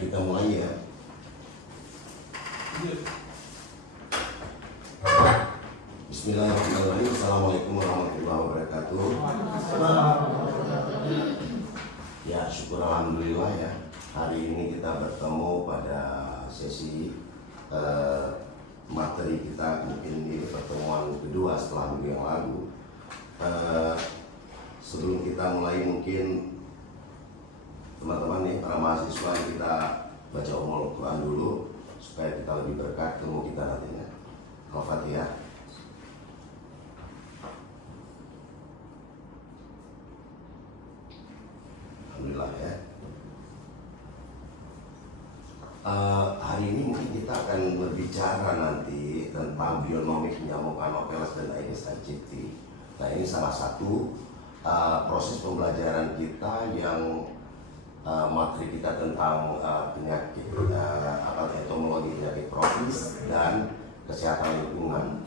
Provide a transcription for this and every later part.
kita mulai ya. Bismillahirrahmanirrahim. Assalamualaikum warahmatullahi wabarakatuh. Ya, syukur alhamdulillah ya. Hari ini kita bertemu pada sesi materi kita mungkin di pertemuan kedua setelah minggu yang lalu. Sebelum kita mulai, mungkin teman-teman nih para mahasiswa, kita baca Ummul Quran dulu supaya kita lebih berkah ilmu kita nantinya. Al-Fatihah. Alhamdulillah ya. Hari ini mungkin kita akan berbicara nanti tentang bionomik nyamuk Anopheles dan Aedes aegypti. Nah, ini salah satu proses pembelajaran kita yang materi kita tentang penyakit entomologi penyakit tropis dan kesehatan lingkungan.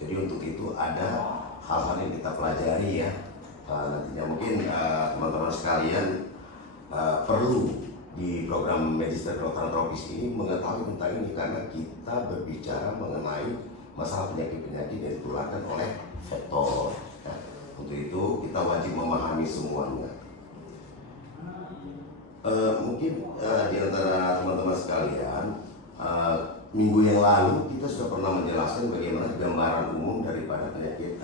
Jadi untuk itu ada hal-hal yang kita pelajari ya. Nantinya mungkin teman-teman sekalian perlu di program Magister Kedokteran Tropis ini mengetahui tentang ini, karena kita berbicara mengenai masalah penyakit-penyakit yang ditularkan oleh vektor. Nah, untuk itu kita wajib memahami semuanya. Mungkin di antara teman-teman sekalian, minggu yang lalu kita sudah pernah menjelaskan bagaimana gambaran umum daripada penyakit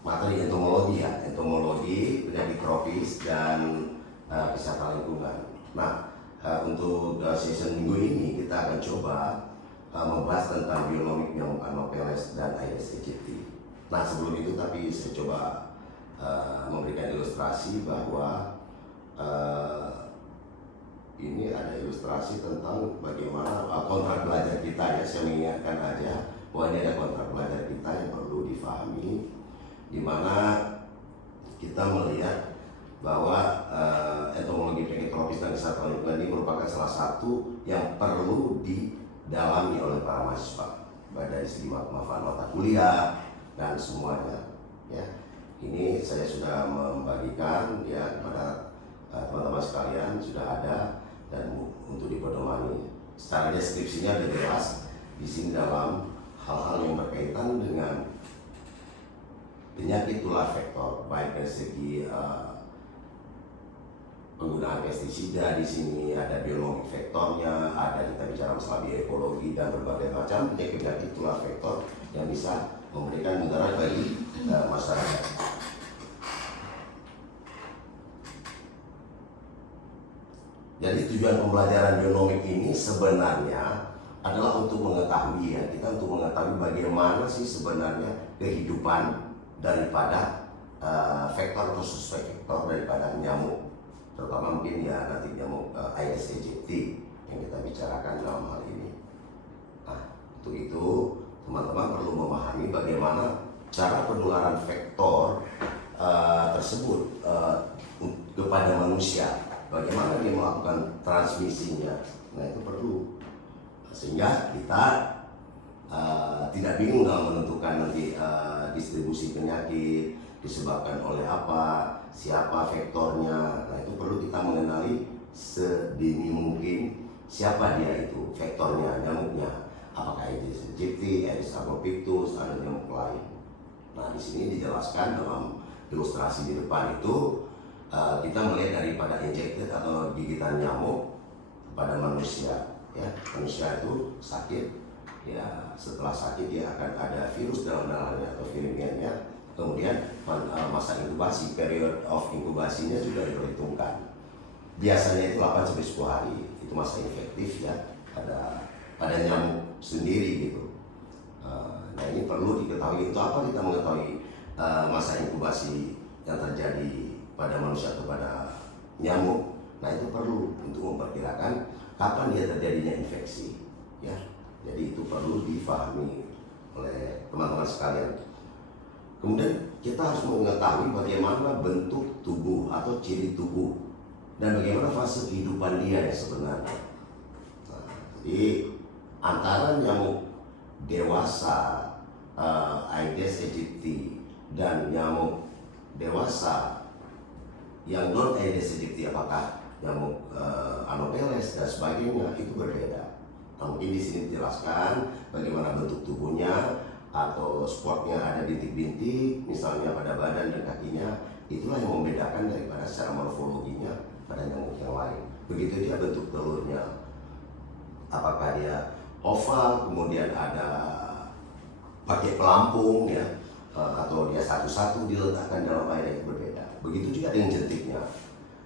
materi entomologi ya, entomologi, penyakit tropis dan kesehatan lingkungan. Nah, untuk season minggu ini kita akan coba membahas tentang bionomik nyamuk Anopheles dan Aedes aegypti. Nah, sebelum itu tapi saya coba memberikan ilustrasi bahwa ini ada ilustrasi tentang bagaimana kontrak belajar kita ya. Saya mengingatkan aja bahwa ini ada kontrak belajar kita yang perlu difahami, di mana kita melihat bahwa entomologi penyakit tropis dan kesehatan lingkungan ini merupakan salah satu yang perlu didalami oleh para mahasiswa dari segi manfaat mata kuliah dan semuanya ya. Ini saya sudah membagikan ya kepada teman-teman sekalian, sudah ada dan untuk dipedomani. Secara deskripsinya sudah jelas di sini dalam hal-hal yang berkaitan dengan penyakit tular vektor, baik dari segi penggunaan pestisida. Di sini ada bionomik vektornya, ada kita bicara masalah bioekologi dan berbagai macam penyakit tular vektor yang bisa memberikan mudarat bagi masyarakat. Jadi tujuan pembelajaran bionomik ini sebenarnya adalah untuk mengetahui ya, kita untuk mengetahui bagaimana sih sebenarnya kehidupan daripada vektor atau suspek vektor daripada nyamuk, terutama mungkin ya nanti nyamuk Aedes aegypti yang kita bicarakan dalam hal ini. Nah, untuk itu teman-teman perlu memahami bagaimana cara penularan vektor tersebut kepada manusia, bagaimana dia melakukan transmisinya. Nah, itu perlu sehingga kita tidak bingung dalam menentukan nanti distribusi penyakit disebabkan oleh apa, siapa vektornya. Nah, itu perlu kita mengenali sedini mungkin siapa dia itu, vektornya, nyamuknya. Apakah Aedes aegypti, Aedes albopictus, ada nyamuk lain. Nah, di sini dijelaskan dalam ilustrasi di depan itu kita melihat daripada injected atau gigitan nyamuk kepada manusia. Ya, manusia itu sakit, ya setelah sakit dia akan ada virus dalam darahnya atau viremiannya. Kemudian masa inkubasi, period of inkubasinya juga diperhitungkan. Biasanya itu 8-10 hari, itu masa infektif ya pada nyamuk sendiri gitu. Nah, ini perlu diketahui. Itu apa kita mengetahui masa inkubasi yang terjadi pada manusia atau pada nyamuk. Nah, itu perlu untuk memperkirakan kapan dia terjadinya infeksi ya. Jadi itu perlu difahami oleh teman-teman sekalian. Kemudian kita harus mengetahui bagaimana bentuk tubuh atau ciri tubuh dan bagaimana fase kehidupan dia ya sebenarnya. Nah, jadi antara nyamuk dewasa Aedes aegypti dan nyamuk dewasa yang non Aedes aegypti, apakah nyamuk Anopheles dan sebagainya itu berbeda. Nah, mungkin di sini dijelaskan bagaimana bentuk tubuhnya atau spotnya ada bintik-bintik, misalnya pada badan dan kakinya. Itulah yang membedakan daripada secara morfologinya pada nyamuk yang lain. Begitu dia bentuk telurnya, apakah dia oval, kemudian ada pakai pelampung ya, atau dia satu-satu diletakkan dalam air, itu berbeda. Begitu juga dengan jentiknya.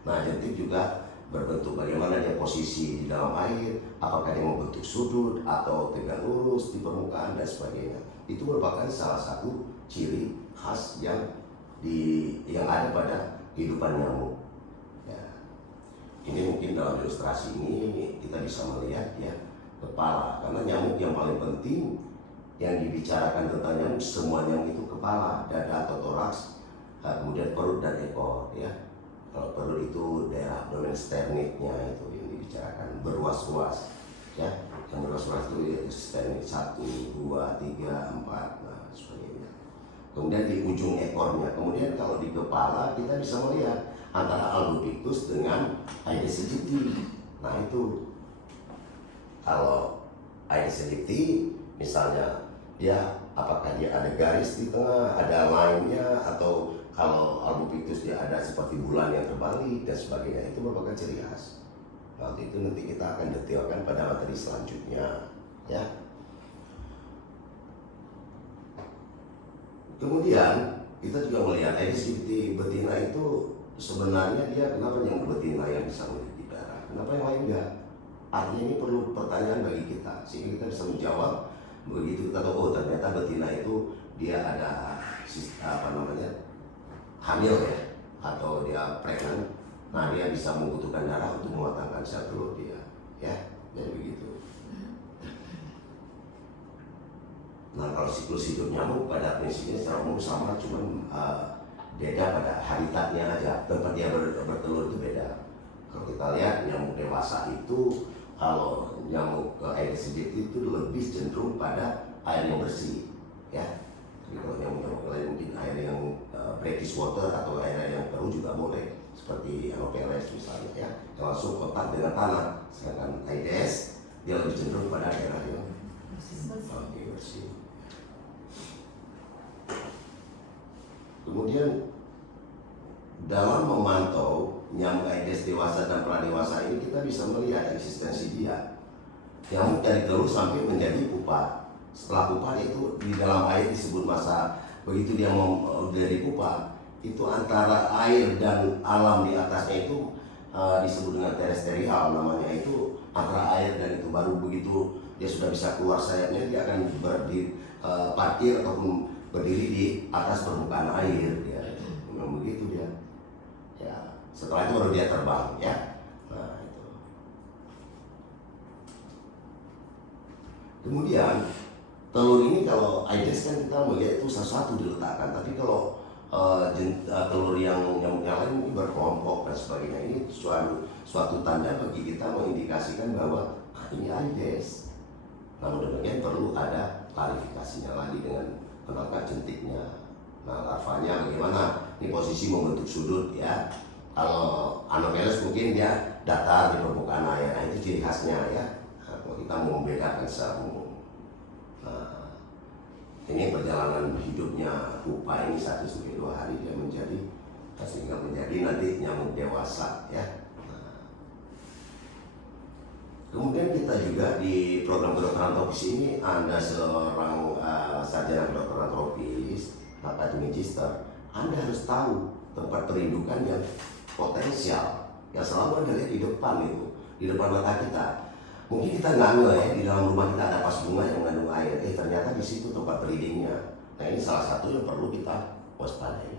Nah, jentik juga berbentuk bagaimana dia posisi di dalam air, apakah dia membentuk sudut atau tegak lurus di permukaan dan sebagainya. Itu merupakan salah satu ciri khas yang ada pada kehidupan nyamuk. Ya. Ini mungkin dalam ilustrasi ini kita bisa melihat ya kepala, karena nyamuk yang paling penting yang dibicarakan tentang nyamuk, semua nyamuk itu kepala, dada atau toraks, kemudian perut dan ekor ya. Kalau perut itu daerah abdomen sternitnya itu yang dibicarakan, berruas-ruas ya. Yang berruas-ruas itu yaitu sternit 1, 2, 3, 4, nah sebagainya. Kemudian di ujung ekornya, kemudian kalau di kepala kita bisa melihat antara Albopictus dengan Aedes aegypti. Nah itu kalau Aedes aegypti misalnya dia apakah dia ada garis di tengah, ada line-nya, atau kalau Albopictus dia ada seperti bulan yang terbalik dan sebagainya, itu merupakan ciri khas. Nanti itu kita akan detailkan pada materi selanjutnya ya. Kemudian kita juga melihat Aedes aegypti betina itu sebenarnya dia kenapa yang betina yang bisa memiliki darah, kenapa yang lain enggak? Artinya ini perlu pertanyaan bagi kita sehingga kita bisa menjawab. Begitu kita tahu, oh ternyata betina itu dia ada hamil ya, atau dia pregnant. Nah dia bisa membutuhkan darah untuk mematangkan sel telur dia ya, jadi begitu. Nah kalau siklus hidup nyamuk pada prinsipnya secara umum sama, cuman beda pada habitatnya aja, tempat dia bertelur itu beda. Kalau kita lihat nyamuk dewasa itu, kalau nyamuk Aedes aegypti itu lebih cenderung pada air yang bersih ya. Jadi kalau nyamuk lain mungkin air yang brackish water atau air yang keruh juga boleh, seperti Anopheles misalnya ya, yang langsung kontak dengan tanah. Sedangkan Aedes dia lebih cenderung pada daerah yang bersih. Kemudian dalam memantau nyamuk Aedes dewasa dan pradewasa ini kita bisa melihat eksistensi dia. Nyamuk dari telur sampai menjadi pupa. Setelah pupa itu di dalam air disebut masa. Begitu dia mau dari pupa, itu antara air dan alam di atasnya itu disebut dengan terestrial namanya, itu antara air dan itu. Baru begitu dia sudah bisa keluar sayapnya, dia akan parkir ataupun berdiri di atas permukaan air ya. Memang begitu dia. Ya, setelah itu baru dia terbang ya. Nah, itu. Kemudian telur ini kalau Aedes kan kita melihat itu satu-satu diletakkan, tapi kalau telur yang lain mungkin berkelompok dan sebagainya. Ini suatu tanda bagi kita mengindikasikan bahwa ini Aedes. Namun demikian perlu ada klarifikasinya lagi dengan menangkap jentiknya. Nah larvanya bagaimana? Ini posisi membentuk sudut ya. Kalau Anopheles mungkin dia datar di permukaan air, nah itu ciri khasnya ya. Nah, kalau kita mau membedakan secara umum. Nah, ini perjalanan hidupnya pupa ini 1-2 hari dia menjadi, sehingga menjadi nanti nyamuk dewasa ya. Nah, kemudian kita juga di program kedokteran tropis ini ada seorang sarjana kedokteran tropis, maka itu magister. Anda harus tahu tempat perindukan yang potensial yang selalu ada di depan itu, di depan mata kita. Mungkin kita nggak ngeh ya, di dalam rumah kita ada vas bunga yang mengandung air, ternyata di situ tempat breedingnya. Nah ini salah satu yang perlu kita waspadai.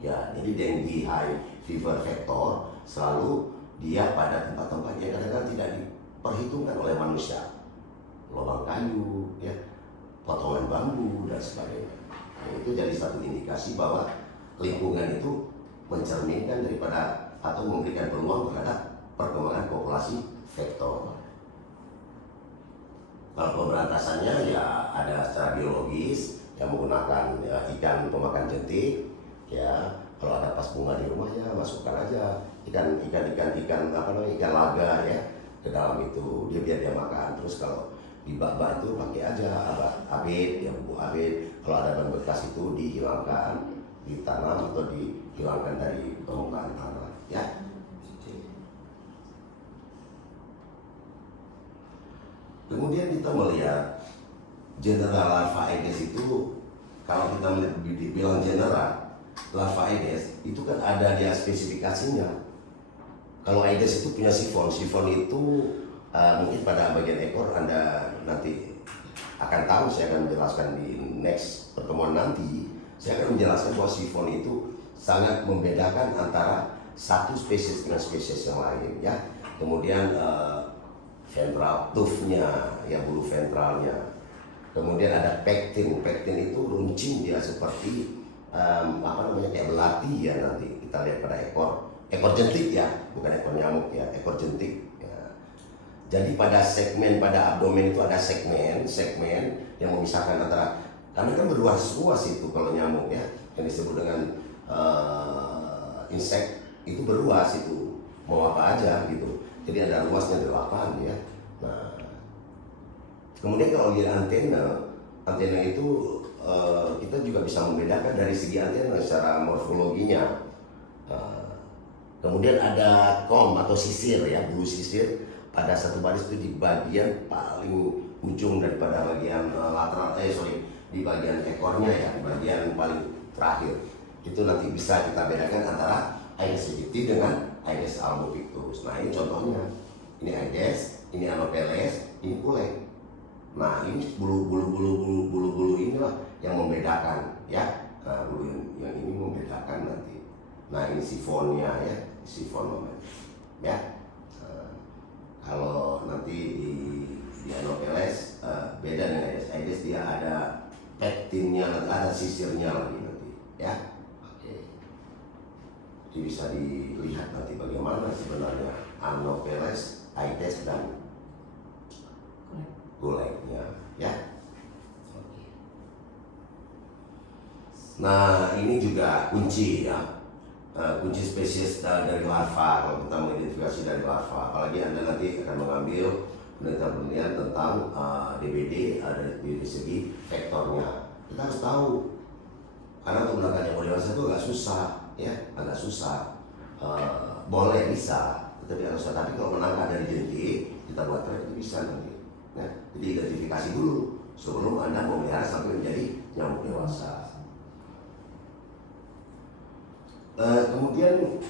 Ya, jadi dengue high fever vector selalu dia pada tempat-tempat yang kadang-kadang tidak diperhitungkan oleh manusia, lubang kayu, ya, potongan bambu dan sebagainya. Nah, itu jadi satu indikasi bahwa lingkungan itu mencerminkan daripada atau memberikan peluang terhadap perkembangan populasi vektor. Kalau pemberantasannya ya ada secara biologis yang menggunakan ya, ikan pemakan jentik ya. Kalau ada pas bunga di rumah ya masukkan aja ikan apa namanya, ikan laga ya ke dalam itu, biar dia makan. Terus kalau di bak itu pakai aja abit ya, bubuk abit. Kalau ada ban bekas itu dihilangkan, ditanam atau dihilangkan dari permukaan tanah ya. Kemudian kita melihat general larva Aedes itu, kalau kita bilang general larva Aedes itu kan ada dia spesifikasinya. Kalau Aedes itu punya sifon itu mungkin pada bagian ekor Anda nanti akan tahu, saya akan menjelaskan di next pertemuan nanti. Saya akan menjelaskan bahwa sifon itu sangat membedakan antara satu spesies dengan spesies yang lain ya. Kemudian ventral tooth-nya ya, bulu ventralnya. Kemudian ada pektin itu runcing dia seperti apa namanya, kayak belati ya, nanti kita lihat pada ekor jentik ya, bukan ekor nyamuk ya, ekor jentik ya. Jadi pada abdomen itu ada segmen yang memisahkan antara, karena kan berluas-luas itu kalau nyamuk ya, yang disebut dengan insek itu berluas itu, mau apa aja gitu. Jadi ada luasnya 8 ya. Nah, kemudian kalau lihat antena itu kita juga bisa membedakan dari segi antena secara morfologinya. Kemudian ada kom atau sisir ya, bulu sisir pada satu baris itu di bagian paling ujung daripada bagian lateral, di bagian ekornya ya, di bagian paling terakhir. Itu nanti bisa kita bedakan antara Aedes aegypti dengan Aedes albopictus. Nah ini contohnya, ini Aedes, ini Anopheles, ini Pulek. Nah ini bulu inilah yang membedakan ya. Nah, bulu yang ini membedakan nanti. Nah ini sifonnya ya, sifon ya. Kalau nanti di Anopheles beda dengan Aedes. Aedes dia ada pektinnya, ada sisirnya lagi nanti ya. Jadi bisa dilihat nanti bagaimana sebenarnya Anopheles, Aedes dan Puleknya ya. Nah ini juga kunci ya, kunci spesies dari larva. Kalau kita mengidentifikasi dari larva, apalagi Anda nanti akan mengambil penelitian tentang DBD dari segi vektornya, kita harus tahu. Karena untuk menggunakan yang dewasa itu agak susah ya, agak susah. Boleh bisa, tetapi agak susah. Tapi kalau menangkap dari jentik, kita buat trap itu bisa nanti. Nah, jadi identifikasi dulu sebelum Anda memelihara sampai menjadi nyamuk dewasa. Kemudian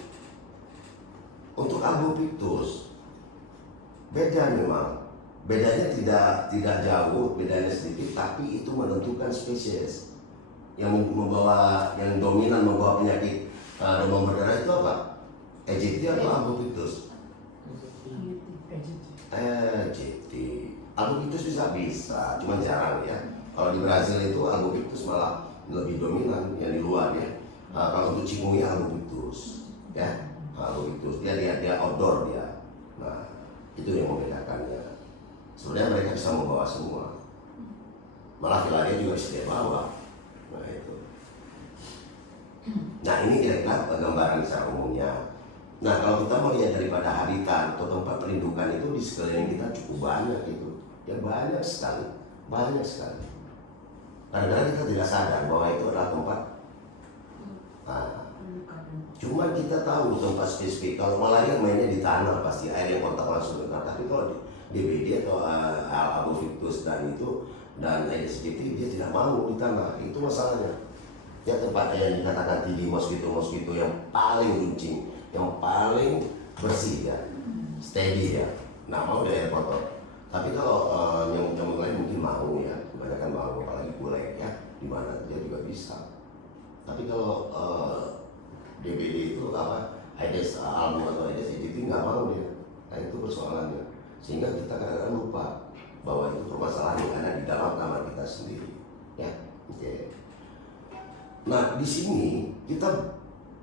untuk albopictus beda memang, bedanya tidak jauh, bedanya sedikit, tapi itu menentukan spesies yang dominan membawa penyakit demam berdarah itu apa? Aegypti atau albopictus? Aegypti. Albopictus bisa, cuma jarang ya. Kalau di Brazil itu albopictus malah lebih dominan yang di luar ya. Kalau untuk Cimui albopictus ya, albopictus dia outdoor dia. Nah itu yang membedakannya. Sebenarnya mereka bisa membawa semua, malah filaria juga bisa dia bawa. Nah itu. Nah ini kira-kira gambaran secara umumnya. Nah kalau kita melihat daripada habitat atau tempat perlindungan itu di sekeliling kita cukup banyak itu. Ya banyak sekali. Kadang-kadang kita tidak sadar bahwa itu adalah tempat. Nah, cuma kita tahu tempat spesifik. Kalau malaria mainnya di tanah pasti, air yang kontak langsung dengan tanah. Tapi kalau di DBD atau albopictus dan Aedes aegypti dia tidak mau di tanah. Itu masalahnya. Ya tempat yang dikatakan tidi mosquito yang paling runcing, yang paling bersih ya, steady ya. Nah mau daerah kotor. Tapi kalau nyamuk lain mungkin mau ya, kebanyakan mau, apalagi Pulek ya, di mana dia juga bisa. Tapi kalau DBD itu apa, Aedes album atau Aedes aegypti nggak mau dia. Nah itu persoalannya. Sehingga kita kadang-kadang lupa bahwa itu permasalahan yang ada di dalam kamar kita sendiri. Ya, oke. Nah di sini kita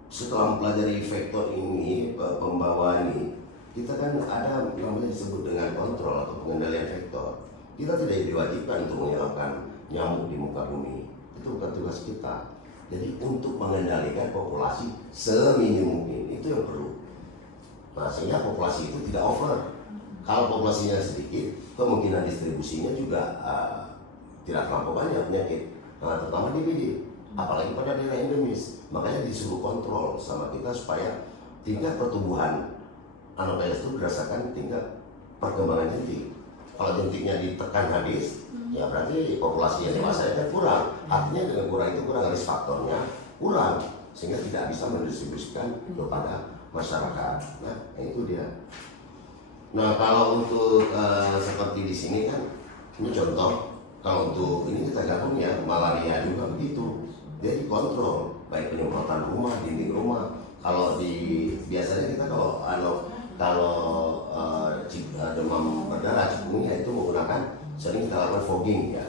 setelah mempelajari vektor ini, pembawa ini, kita kan ada namanya disebut dengan kontrol atau pengendalian vektor. Kita tidak diwajibkan untuk menyalakan nyamuk di muka bumi. Itu bukan tugas kita. Jadi untuk mengendalikan populasi seminim mungkin itu yang perlu. Nah, sehingga populasi itu tidak over. Kalau populasinya sedikit, kemungkinan distribusinya juga tidak terlampau banyak penyakit, terutama DBD, apalagi pada daerah endemis. Makanya disuruh kontrol sama kita supaya tingkat pertumbuhan Anopheles itu berdasarkan tingkat perkembangan jentik. Kalau jentiknya ditekan habis, ya berarti populasi yang dewasa itu kurang. Artinya dengan kurang itu kurang risk faktornya kurang, sehingga tidak bisa mendistribusikan kepada masyarakat. Nah, itu dia. Nah, kalau untuk seperti di sini kan, ini contoh. Kalau untuk ini kita gabung ya, malaria juga begitu. Dia dikontrol, baik penyemprotan rumah, dinding rumah. Kalau biasanya kita kalau demam berdarah cikungunya itu menggunakan, sering kita lakukan fogging ya,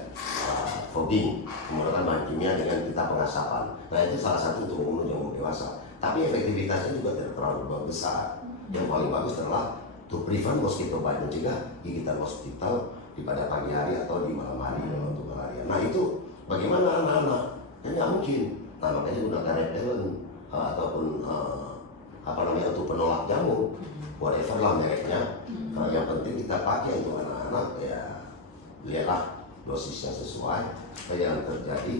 fogging menggunakan bahan kimia dengan kita pengasapan. Nah, itu salah satu untuk membunuh nyamuk dewasa. Tapi efektivitasnya juga tidak terlalu besar. Yang paling bagus adalah to prevent mosquito bite, mencegah gigitan mosquito di pada pagi hari atau di malam hari untuk malaria. Nah, itu bagaimana anak-anak? Kan nggak mungkin. Nah, makanya gunakan repellent ataupun untuk penolak nyamuk, whatever lah mereknya. Yang penting kita pakai untuk anak-anak ya, lihatlah dosis yang sesuai supaya jangan terjadi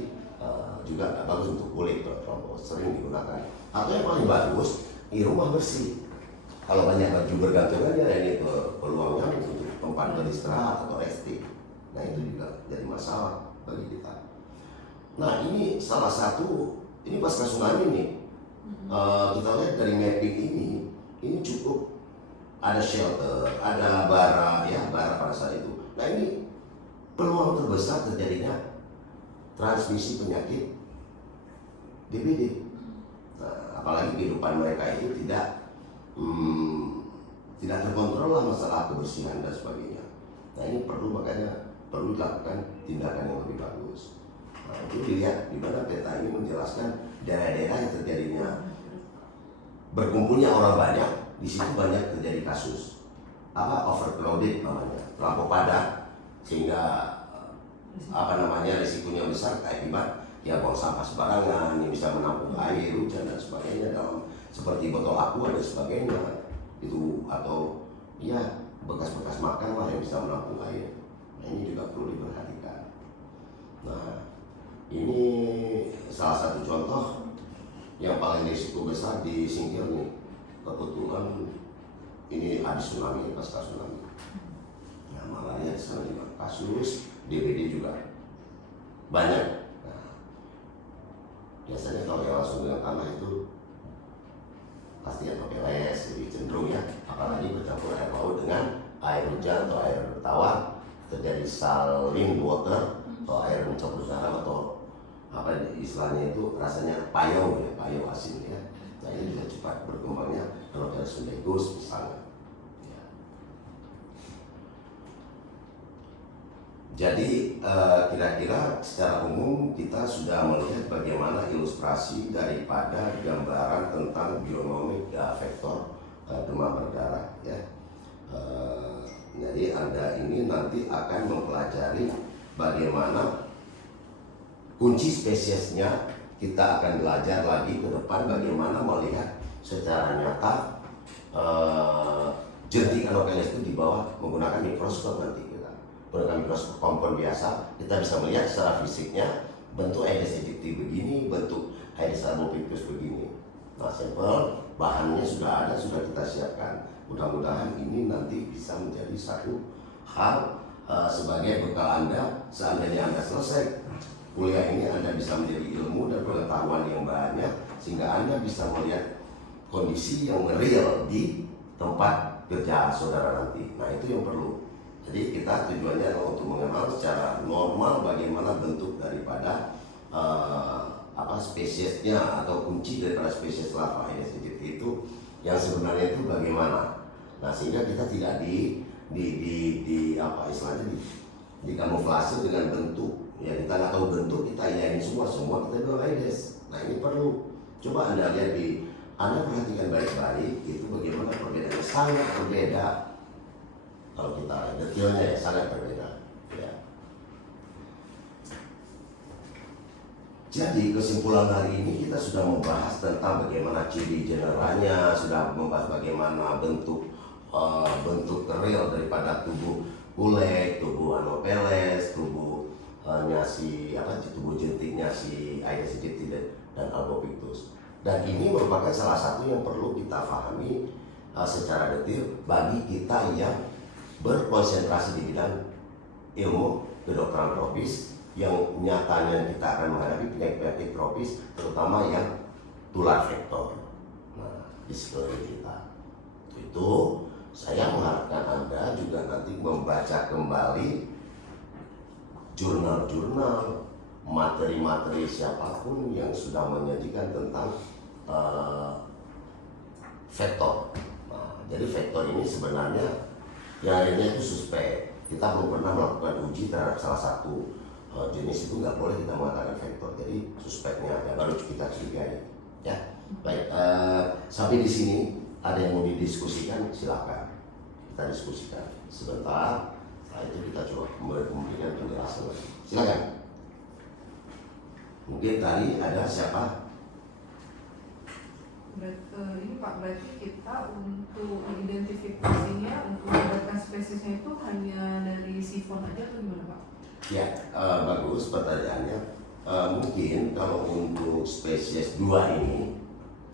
juga nggak bagus untuk kulit kalau sering digunakan. Atau yang paling bagus di rumah bersih. Kalau banyak baju bergantungan ya ini peluangnya untuk tempat beristirahat atau resting. Nah, itu juga jadi masalah bagi kita. Nah, ini salah satu, ini pasca tsunami nih. Kita lihat dari mapping ini cukup ada shelter, ada bara pada saat itu. Nah, ini peluang terbesar terjadinya transmisi penyakit DBD. Nah, apalagi kehidupan mereka itu tidak terkontrol lah masalah kebersihan dan sebagainya. Nah, ini makanya perlu dilakukan tindakan yang lebih bagus. Nah, itu dilihat di mana peta ini menjelaskan daerah-daerah yang terjadinya berkumpulnya orang banyak, di situ banyak terjadi kasus overcrowded namanya, terlampau padat, sehingga risikonya besar akibat ya buang sampah sembarangan yang bisa menampung air hujan dan sebagainya dalam seperti botol aqua dan sebagainya itu, atau ya bekas-bekas makan lah yang bisa menampung air. Nah, ini juga perlu diperhatikan. Nah, ini salah satu contoh yang paling risiko besar di Singkil nih. Kebetulan ini habis tsunami, pasca tsunami. Nah, malaria di sana juga kasus, DBD juga banyak. Nah, biasanya kalau yang langsung dengan tanah itu pasti Anopheles lebih cenderung ya, apalagi bercampur air laut dengan air hujan atau air tawar, terjadi saline water atau air mencampur garam atau istilahnya itu rasanya payau asin ya. Nah, ini bisa cepat berkembangnya Anopheles fungus misalnya. Ya. Jadi kira-kira secara umum kita sudah melihat bagaimana ilustrasi daripada gambaran tentang bionomik faktor demam berdarah ya. Jadi Anda ini nanti akan mempelajari bagaimana kunci spesiesnya. Kita akan belajar lagi ke depan bagaimana melihat secara nyata jentik Anopheles itu di bawah menggunakan mikroskop. Nanti kita menggunakan mikroskop kompon biasa, kita bisa melihat secara fisiknya bentuk Aedes aegypti begini, bentuk Aedes albopictus begini. Nah, sampel bahannya sudah ada, sudah kita siapkan. Mudah-mudahan ini nanti bisa menjadi satu hal sebagai bekal Anda seandainya Anda selesai kuliah ini. Anda bisa menjadi ilmu dan pengetahuan yang banyak sehingga Anda bisa melihat kondisi yang real di tempat kerja saudara nanti. Nah, itu yang perlu. Jadi kita tujuannya adalah untuk mengenal secara normal bagaimana bentuk daripada spesiesnya atau kunci daripada spesies larva Aedes aegypti itu yang sebenarnya itu bagaimana. Nah, sehingga kita tidak dikamuflase dengan bentuk. Ya, kita nggak tahu bentuk, kita yakin semua kita bilang Aedes. Nah, ini perlu coba Anda lihat Anda perhatikan baik-baik itu bagaimana perbedaannya, sangat berbeda. Kalau kita lihat detailnya ya sangat berbeda. Ya. Jadi kesimpulan hari ini kita sudah membahas tentang bagaimana ciri generalnya, sudah membahas bagaimana bentuk bentuk real daripada tubuh kulek, tubuh Anopheles, tubuhnya tubuh jentiknya si Aedes aegypti dan Albopictus. Dan ini merupakan salah satu yang perlu kita pahami secara detail bagi kita yang berkonsentrasi di bidang ilmu kedokteran tropis, yang nyatanya kita akan menghadapi penyakit tropis, terutama yang tular vektor. Nah, di sekeliling kita. Itu saya mengharapkan Anda juga nanti membaca kembali jurnal-jurnal, materi-materi siapapun yang sudah menyajikan tentang vektor. Nah, jadi vektor ini sebenarnya yang lainnya itu suspek. Kita belum pernah melakukan uji terhadap salah satu jenis itu, nggak boleh kita mengatakan vektor. Jadi suspeknya ya baru kita curigai. Ya, baik. Sampai di sini ada yang mau didiskusikan, silakan kita diskusikan sebentar. Setelah itu kita coba memberikan penjelasan lagi. Silakan. Mungkin tadi ada siapa? Ini Pak, berarti kita untuk identifikasinya, untuk membedakan spesiesnya itu hanya dari sifon aja atau gimana Pak? Ya, bagus pertanyaannya. Mungkin kalau untuk spesies 2 ini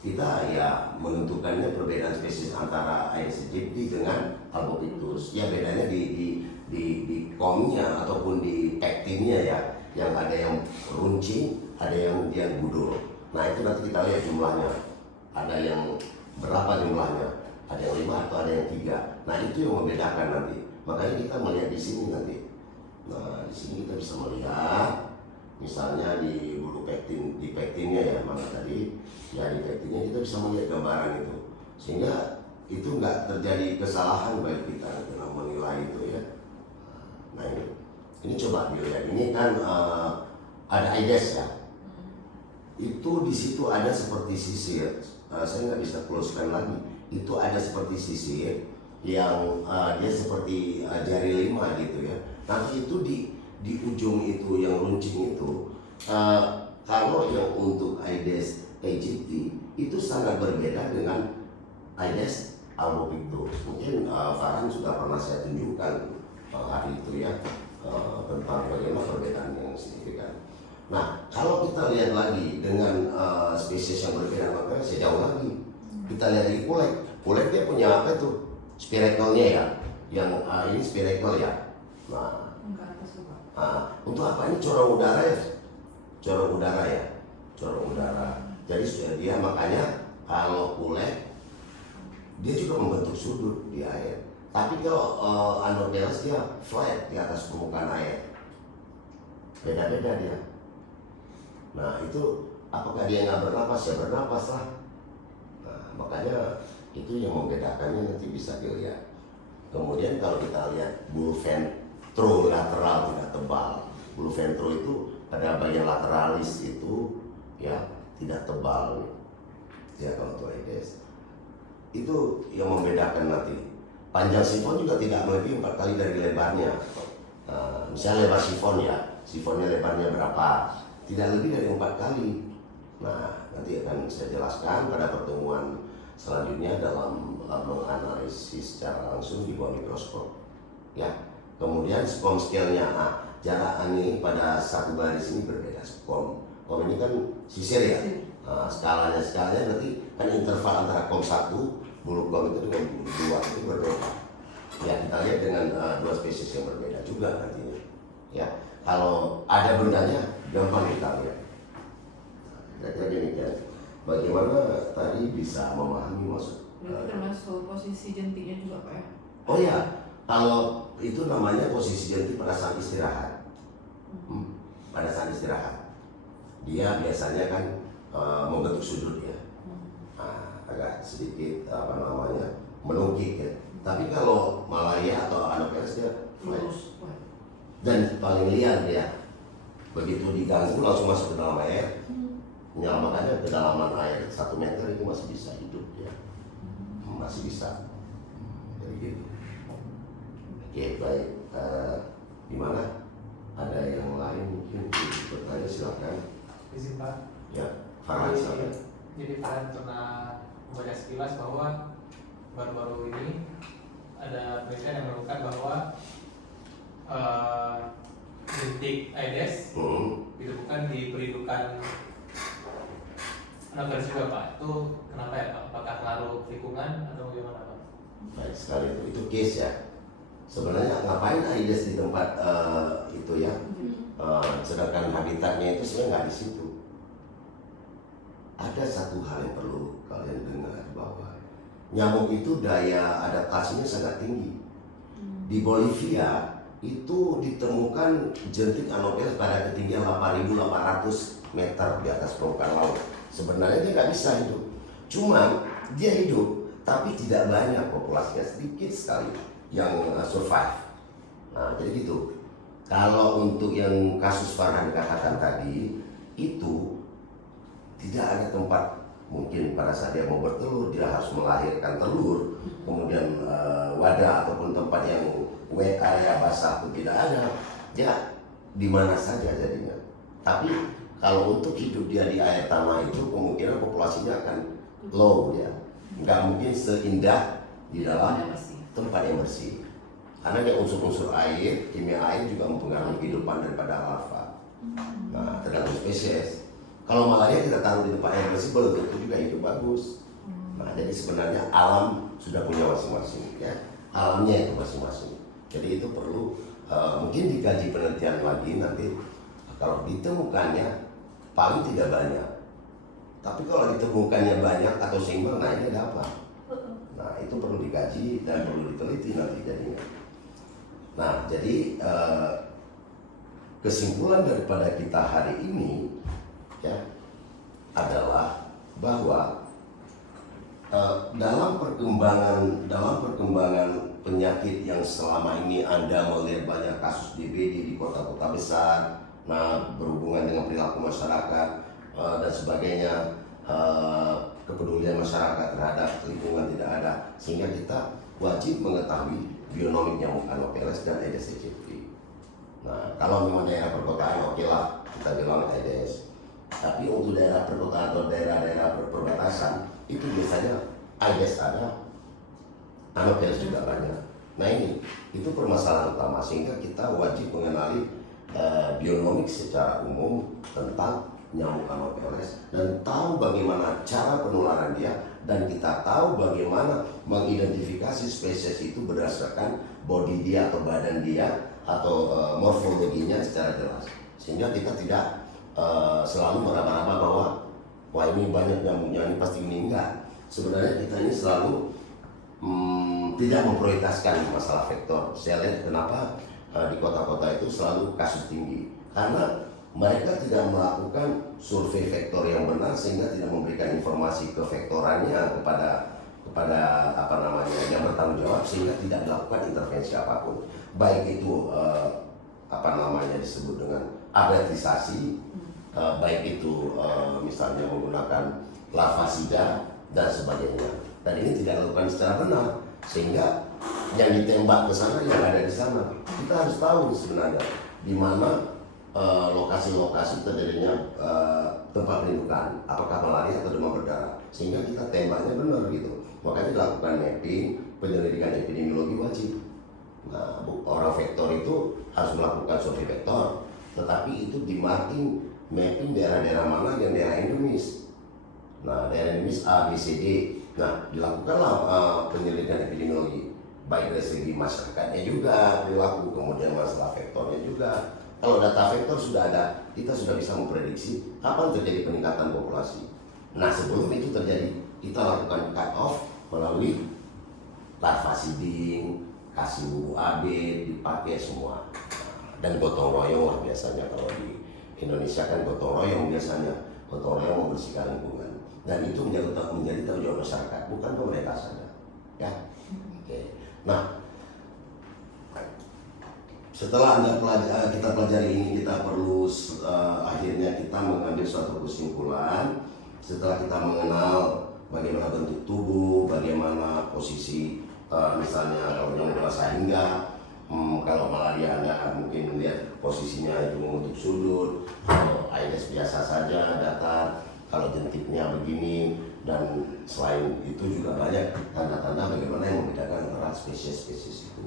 kita ya menentukannya perbedaan spesies antara Aedes aegypti dengan Albopictus. Ya bedanya di komnya ataupun di pektinnya ya, yang ada yang runcing, ada yang dia gudul. Nah itu nanti kita lihat jumlahnya. Ada yang berapa jumlahnya? Ada yang 5 atau ada yang 3. Nah itu yang membedakan nanti. Makanya kita melihat di sini nanti. Nah, di sini kita bisa melihat, misalnya di bulu pektin, di pektinnya ya, mana tadi, ya di pektinnya kita bisa melihat gambaran itu, sehingga itu nggak terjadi kesalahan bagi kita dalam menilai itu ya. Nah ini coba dilihat, ini kan ada Aedes ya, itu di situ ada seperti sisir, saya nggak bisa closekan lagi, itu ada seperti sisir yang dia seperti jari 5 gitu ya. Nanti itu di ujung itu yang runcing itu, kalau yang untuk Aedes aegypti itu sangat berbeda dengan Aedes albopictus. Mungkin Farhan sudah pernah saya tunjukkan hari itu ya, tentang bagaimana perbedaan yang signifikan. Nah kalau kita lihat lagi dengan spesies yang berbeda, maka sejauh lagi kita lihat di kulek dia punya apa itu spiracle-nya ya, yang ini spiracle ya. Nah, untuk apa ini corong udara ya? Corong udara ya, corong udara. Jadi dia makanya kalau kulek dia juga membentuk sudut di air. Tapi kalau Anopheles dia flat di atas permukaan air. Beda-beda dia. Nah itu apakah dia nggak bernapas? Ya bernapas lah. Nah makanya itu yang membedakannya nanti bisa dilihat. Kemudian kalau kita lihat bulu ventrolateral tidak tebal. Bulu ventro itu pada bagian lateralis itu ya tidak tebal. Ya kalau itu Aedes. Itu yang membedakan nanti. Panjang sifon juga tidak melebihi 4 kali dari lebarnya. Misalnya lebar sifon ya, sifonnya lebarnya berapa? Tidak lebih dari 4 kali. Nah nanti akan saya jelaskan pada pertemuan selanjutnya dalam menganalisis secara langsung di bawah mikroskop. Ya, kemudian sperm scale-nya, jarak ini pada satu baris ini berbeda. Sperm ini kan sisir ya. Skalanya nanti kan interval antara kom 1 bulu kom itu dengan bulu 2 itu berbeda. Ya kita lihat dengan 2 spesies yang berbeda juga nantinya. Ya, kalau ada bendanya gampang kita lihat. Kira-kira demikian. Bagaimana tadi bisa memahami maksud? Berarti termasuk posisi jentiknya juga Pak ya? Oh ya, kalau itu namanya posisi jentik pada saat istirahat. Pada saat istirahat, dia biasanya kan membentuk sudut ya, agak sedikit menukik ya. Tapi kalau Malaya atau Anopheles dia flat. Dan paling liar dia, begitu diganggu langsung masuk ke dalam air. Menyelamatkannya kedalaman air 1 meter itu masih bisa hidup ya, masih bisa. Jadi gitu. Oke baik, di mana ada yang lain mungkin bertanya silakan. izin Pak. Ya, Farhan silakan. Jadi Farhan pernah membaca sekilas bahwa baru-baru ini ada penelitian yang menemukan bahwa bintik Aedes ditemukan di perindukan Anopheles juga Pak. Itu kenapa ya Pak? Apakah pengaruh lingkungan atau bagaimana Pak? Baik sekali itu case ya. Sebenarnya ngapain Aedes di tempat itu ya? Sedangkan habitatnya itu sebenarnya nggak di situ. Ada satu hal yang perlu kalian dengar bahwa nyamuk itu daya adaptasinya sangat tinggi. Di Bolivia itu ditemukan jentik Anopheles pada ketinggian 8.800 meter di atas permukaan laut. Sebenarnya dia nggak bisa hidup, cuma dia hidup, tapi tidak banyak populasinya, sedikit sekali yang survive. Nah, jadi gitu. Kalau untuk yang kasus Farhan katakan tadi, itu tidak ada tempat, mungkin pada saat dia mau bertelur, dia harus melahirkan telur, kemudian wadah ataupun tempat yang wet area basah itu tidak ada. Dia di mana saja jadinya. Tapi kalau untuk hidup dia di air tanah itu kemungkinan populasinya akan low ya, nggak mungkin seindah di dalam tempat yang bersih. Karena dia unsur-unsur air, kimia air juga mempengaruhi kehidupan daripada larva. Nah, tergantung spesies. Kalau malaria kita taruh di tempat yang bersih belum tentu juga hidup bagus. Nah, jadi sebenarnya alam sudah punya masing-masing ya, alamnya itu masing-masing. Jadi itu perlu mungkin dikaji penelitian lagi nanti. Kalau ditemukannya paling tidak banyak, tapi kalau ditemukannya banyak atau seimbang, nah ini ada apa? Nah itu perlu dikaji dan perlu diteliti nanti jadinya. Nah jadi kesimpulan daripada kita hari ini ya adalah bahwa dalam perkembangan penyakit yang selama ini Anda melihat banyak kasus DBD di kota-kota besar. Nah, berhubungan dengan perilaku masyarakat dan sebagainya, kepedulian masyarakat terhadap lingkungan tidak ada, sehingga kita wajib mengetahui bionomik nyamuk Anopheles dan Aedes aegypti. Nah, kalau memang daerah perkotaan oke lah kita bilang Aedes, tapi untuk daerah perkotaan atau daerah-daerah perbatasan itu biasanya Aedes ada, Anopheles juga banyak. Nah ini itu permasalahan utama, sehingga kita wajib mengenali bionomik secara umum tentang nyamuk Anopheles dan tahu bagaimana cara penularan dia, dan kita tahu bagaimana mengidentifikasi spesies itu berdasarkan body dia atau badan dia atau morfologinya secara jelas, sehingga kita tidak selalu meraba-raba bahwa wah ini banyak nyamuknya, ini pasti ini. Enggak, sebenarnya kita ini selalu tidak memprioritaskan masalah vektor. Saya lihat kenapa di kota-kota itu selalu kasus tinggi, karena mereka tidak melakukan survei vektor yang benar, sehingga tidak memberikan informasi ke vektorannya kepada apa namanya yang bertanggung jawab, sehingga tidak dilakukan intervensi apapun, baik itu apa namanya disebut dengan abletisasi, baik itu misalnya menggunakan larvasida dan sebagainya, dan ini tidak dilakukan secara benar, sehingga yang ditembak ke sana yang ada di sana. Kita harus tahu sebenarnya di mana lokasi-lokasi terjadinya tempat perindukan, apakah malaria atau demam berdarah, sehingga kita tembaknya benar gitu. Makanya dilakukan mapping, penyelidikan epidemiologi wajib. Nah, orang vektor itu harus melakukan survei vektor, tetapi itu di mapping daerah-daerah mana yang daerah endemis. Nah, daerah endemis A, B, C, D. Nah, dilakukanlah penyelidikan epidemiologi, baik dari segi masyarakatnya juga, perilaku, kemudian masalah vektornya juga. Kalau data vektor sudah ada, kita sudah bisa memprediksi kapan terjadi peningkatan populasi. Nah, sebelum itu terjadi, kita lakukan cut off melalui larvasiding, kasih bubuk AB, dipakai semua. Dan gotong royong lah biasanya, kalau di Indonesia kan gotong royong biasanya, gotong royong membersihkan lingkungan. Dan itu menjadi tanggung jawab masyarakat, bukan pemerintah saja. Ya, oke. Nah, setelah kita pelajari ini, kita perlu akhirnya kita mengambil suatu kesimpulan. Setelah kita mengenal bagaimana bentuk tubuh, bagaimana posisi, misalnya kalau yang dewasa hingga kalau malaria Anda mungkin melihat posisinya itu mengutuk sudut, kalau INS biasa saja datar, kalau jentiknya begini, dan selain itu juga banyak tanda-tanda bagaimana yang membedakan antara spesies-spesies itu.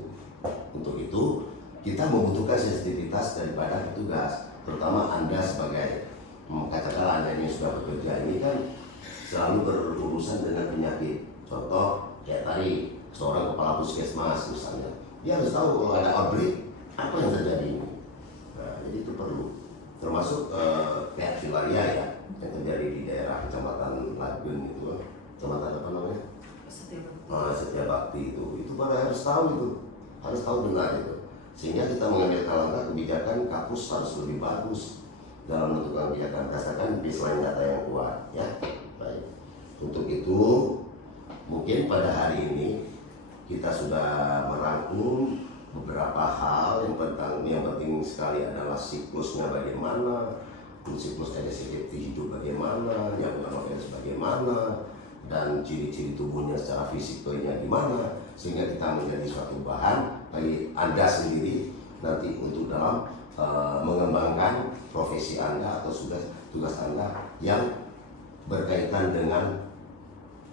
Untuk itu kita membutuhkan sensitivitas daripada petugas, terutama Anda sebagai katakanlah Anda ini sudah bekerja ini kan selalu berurusan dengan penyakit. Contoh kayak tadi seorang kepala puskesmas misalnya, dia harus tahu kalau ada outbreak apa yang terjadi ini. Nah, jadi itu perlu, termasuk kayak filaria ya yang terjadi di daerah Kecamatan Lagun itu, kecamatan apa namanya? Setia Bakti itu pada harus tahu benar itu. Sehingga kita mengambil langkah kebijakan kapus harus lebih bagus dalam menentukan kebijakan berdasarkan baseline data yang kuat ya. Baik. Untuk itu mungkin pada hari ini kita sudah merangkum beberapa hal yang penting sekali adalah siklusnya bagaimana, siklus edesikipti hidup bagaimana, yang virus bagaimana, dan ciri-ciri tubuhnya secara fisiknya gimana, sehingga kita menjadi suatu bahan bagi Anda sendiri nanti untuk dalam mengembangkan profesi Anda atau tugas Anda yang berkaitan dengan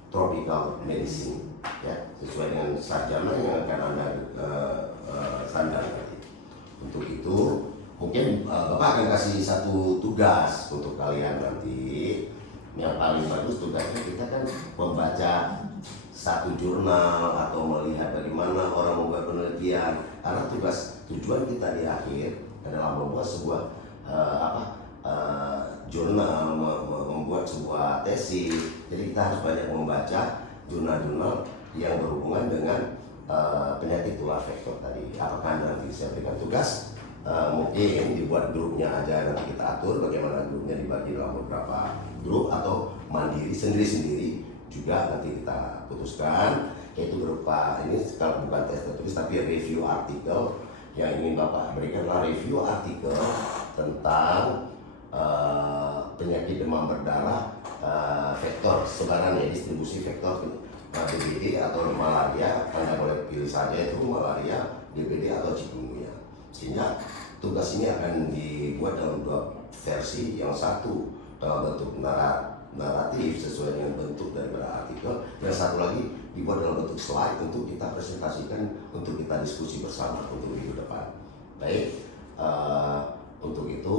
tropical medicine ya, sesuai dengan sarjana yang akan Anda sandang. Untuk itu mungkin Bapak akan kasih satu tugas untuk kalian nanti. Yang paling bagus tugasnya kita kan membaca satu jurnal atau melihat bagaimana orang membuat penelitian, karena tujuan kita di akhir adalah membuat sebuah jurnal, membuat sebuah tesis. Jadi kita harus banyak membaca jurnal-jurnal yang berhubungan dengan penyakit tular vektor tadi. Apakah nanti saya berikan tugas, mungkin dibuat grupnya aja, nanti kita atur bagaimana grupnya dibagi dalam beberapa grup atau mandiri sendiri-sendiri juga nanti kita putuskan, yaitu berupa ini kalau bukan tes tertulis tapi review artikel. Yang ingin Bapak berikan adalah review artikel tentang penyakit demam berdarah vektor sebaran ya, distribusi vektor DBD atau malaria. Anda boleh pilih saja itu malaria, DBD atau chikungunya. Sehingga tugas ini akan dibuat dalam dua versi, yang satu dalam bentuk naratif sesuai dengan bentuk daripada artikel, yang satu lagi dibuat dalam bentuk slide untuk kita presentasikan, untuk kita diskusi bersama untuk minggu depan. Baik, untuk itu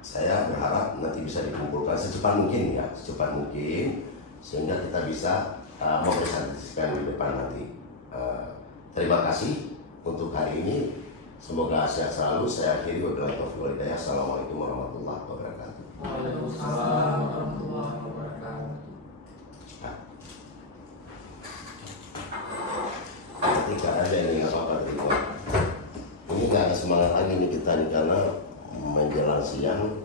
saya berharap nanti bisa dikumpulkan secepat mungkin ya, sehingga kita bisa mempresentasikan di depan nanti. Terima kasih untuk hari ini. Semoga sehat selalu. Saya akhiri wabillahi taufiq wal hidayah. Assalamualaikum warahmatullahi wabarakatuh. Waalaikumsalam warahmatullahi wabarakatuh. Ketika ada yang nggak apa-apa terima. Ini nggak ada semangat lagi nih kita nih karena menjelang siang.